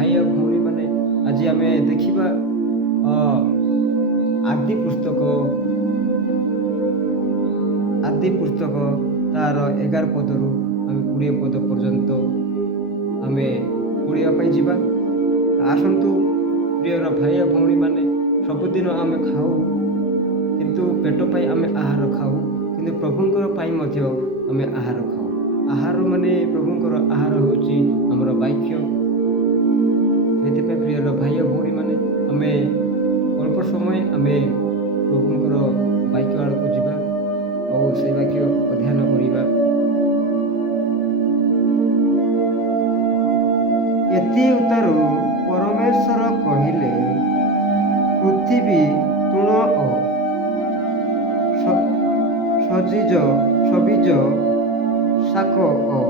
ଭାଇ ଓ ଭଉଣୀମାନେ, ଆଜି ଆମେ ଦେଖିବା ଆଦି ପୁସ୍ତକ ତାର 11 ପଦରୁ ଆମେ 20 ପଦ ପର୍ଯ୍ୟନ୍ତ ଆମେ ପଢ଼ିବା ପାଇଁ ଯିବା। ଆସନ୍ତୁ ପ୍ରିୟର ଭାଇ ଓ ଭଉଣୀମାନେ, ସବୁଦିନ ଆମେ ଖାଉ, କିନ୍ତୁ ପେଟ ପାଇଁ ଆମେ ଆହାର ଖାଉ, କିନ୍ତୁ ପ୍ରଭୁଙ୍କର ପାଇଁ ମଧ୍ୟ ଆମେ ଆହାର ଖାଉ। ଆହାର ମାନେ ପ୍ରଭୁଙ୍କର ଆହାର ହେଉଛି ଆମର ବାକ୍ୟ। ସେଥିପାଇଁ ପ୍ରିୟର ଭାଇ ଓ ଭଉଣୀମାନେ, ଆମେ ଅଳ୍ପ ସମୟ ଆମେ ପ୍ରଭୁଙ୍କର ବାକ୍ୟ ଆଡ଼କୁ ଯିବା ଆଉ ସେ ବାକ୍ୟ ଅଧ୍ୟୟନ କରିବା। ଏଥି ଉତ୍ତାରୁ ପରମେଶ୍ୱର କହିଲେ, ପୃଥିବୀ ତୃଣ ଓ ସବିଜ ଶାକ ଓ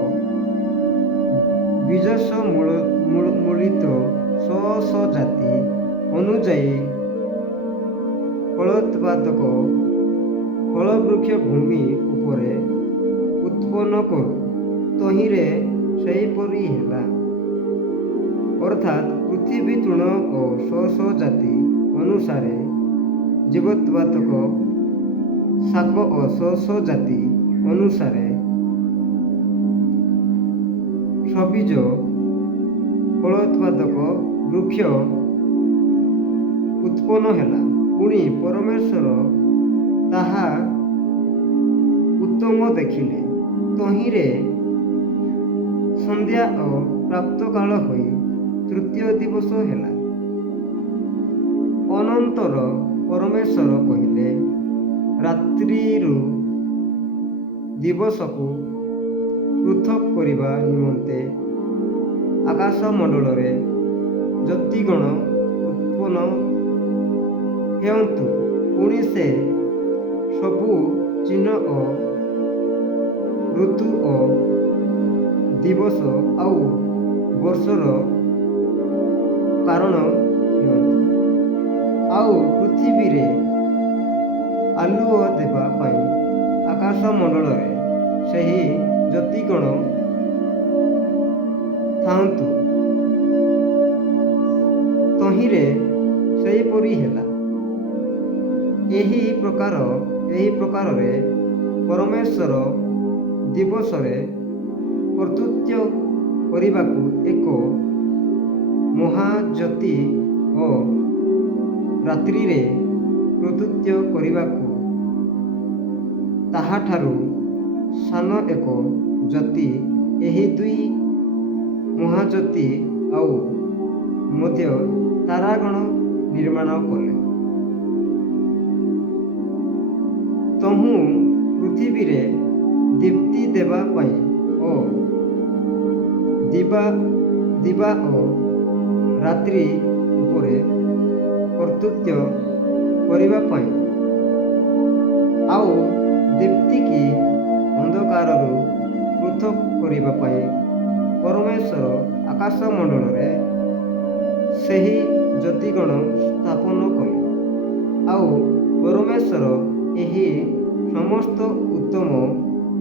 ବୀଜସମୂଳିତ ସ୍ୱ ଜାତି ଅନୁଯାୟୀ ଫଳୋତ୍ପାଦକ ଫଳବୃକ୍ଷ ଭୂମି ଉପରେ ଉତ୍ପନ୍ନ କରୁ। ତହିଁରେ ସେହିପରି ହେଲା। ଅର୍ଥାତ୍ ପୃଥିବୀ ତୃଣ ଓ ସ୍ୱ ଜାତି ଅନୁସାରେ ଜୀବୋତ୍ପାଦକ ଶାକ ଓ ସ୍ୱ ଜାତି ଅନୁସାରେ ସବିଜ ଫଳୋତ୍ପାଦକ ବୃକ୍ଷ ଉତ୍ପନ୍ନ ହେଲା। ପୁଣି ପରମେଶ୍ୱର ତାହା ଉତ୍ତମ ଦେଖିଲେ। ତହିଁରେ ସନ୍ଧ୍ୟା ଓ ପ୍ରାତଃକାଳ ହୋଇ ତୃତୀୟ ଦିବସ ହେଲା। ଅନନ୍ତର ପରମେଶ୍ୱର କହିଲେ, ରାତ୍ରିରୁ ଦିବସକୁ ପୃଥକ୍ କରିବା ନିମନ୍ତେ ଆକାଶମଣ୍ଡଳରେ ଜ୍ୟୋତିଗଣ ଉତ୍ପନ୍ନ ହେଉନ୍ତୁ। ପୁଣି ସେ ସବୁ ଚିହ୍ନ ଓ ଋତୁ ଓ ଦିବସ ଆଉ ବର୍ଷର କାରଣ ହୁଅନ୍ତୁ। ଆଉ ପୃଥିବୀରେ ଆଲୁଅ ଦେବା ପାଇଁ ଆକାଶମଣ୍ଡଳରେ ସେହି ଜ୍ୟୋତିଗଣ ଥାଆନ୍ତୁ। ତହିଁରେ ସେହିପରି ହେଲା। ଏହି ପ୍ରକାରରେ ପରମେଶ୍ୱର ଦିବସରେ କର୍ତ୍ତୃତ୍ୱ କରିବାକୁ ଏକ ମହାଜ୍ୟୋତି ଓ ରାତ୍ରିରେ କର୍ତ୍ତୃତ୍ୱ କରିବାକୁ ତାହାଠାରୁ ସାନ ଏକ ଜ୍ୟୋତି, ଏହି ଦୁଇ ମହାଜ୍ୟୋତି ଆଉ ମଧ୍ୟ ତାରାଗଣ ନିର୍ମାଣ କଲେ। ତହୁଁ ପୃଥିବୀରେ ଦୀପ୍ତି ଦେବା ପାଇଁ ଓ ଦିବା ଓ ରାତ୍ରି ଉପରେ କର୍ତ୍ତୃତ୍ୱ କରିବା ପାଇଁ, ଆଉ ଦୀପ୍ତିକି ଅନ୍ଧକାରରୁ ପୃଥକ୍ କରିବା ପାଇଁ ପରମେଶ୍ୱର ଆକାଶମଣ୍ଡଳରେ ସେହି ଜ୍ୟୋତିଗଣ ସ୍ଥାପନ କଲେ। ଆଉ ପରମେଶ୍ୱର ଏହି ସମସ୍ତ ଉତ୍ତମ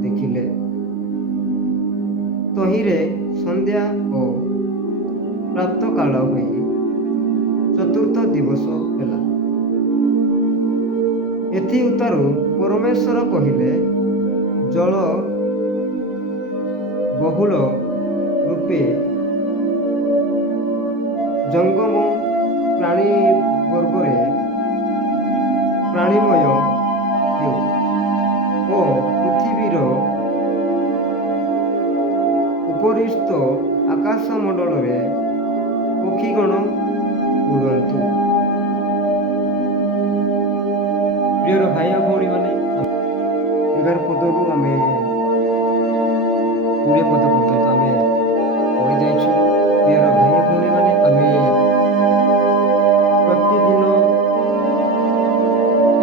ଦେଖିଲେ। ତହିଁରେ ସନ୍ଧ୍ୟା ଓ ପ୍ରାତଃକାଳ ହୋଇ ଚତୁର୍ଥ ଦିବସ ହେଲା। ଏଥି ଉତ୍ତାରୁ ପରମେଶ୍ୱର କହିଲେ, ଜଳ ବହୁଳ ରୂପେ ଜଙ୍ଗମ ପ୍ରାଣୀବର୍ଗରେ ପ୍ରାଣୀମୟ ହେଉ ଓ ପୃଥିବୀର ଉପରିସ୍ଥ ଆକାଶମଣ୍ଡଳରେ ପକ୍ଷୀଗଣ ଉଡ଼ନ୍ତୁ। ପ୍ରିୟର ଭାଇ ଓ ଭଉଣୀମାନେ, 11 ପଦରୁ ଆମେ 20 ପଦ ପର୍ଯ୍ୟନ୍ତ ଆମେ ପଢ଼ି ଯାଇଛୁ। ପ୍ରିୟର ଭାଇ ଓ ଭଉଣୀମାନେ, ଆମେ ପ୍ରତିଦିନ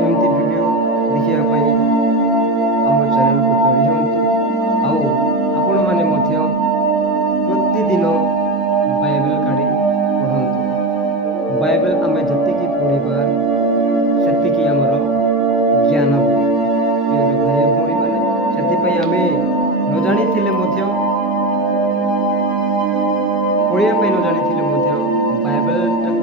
ଏମିତି ଭିଡ଼ିଓ ଦେଖିବା ପାଇଁ ଆମ ଚ୍ୟାନେଲକୁ ଯୋଡ଼ି ହୁଅନ୍ତୁ। ଆଉ ଆପଣମାନେ ମଧ୍ୟ ପ୍ରତିଦିନ ବାଇବେଲ କାଢ଼ି ପଢ଼ନ୍ତୁ। ବାଇବେଲ ଆମେ ଯେତିକି ପଢ଼ିବା ସେତିକି ଆମର ଜ୍ଞାନ ବଢ଼ିବ। ପ୍ରିୟର ଭାଇ ଓ ଭଉଣୀମାନେ, ସେଥିପାଇଁ ଆମେ ନ ଜାଣିଥିଲେ ମଧ୍ୟ, ପଢ଼ିବା ପାଇଁ ନ ଜାଣିଥିଲେ ମଧ୍ୟ ବାଇବେଲଟା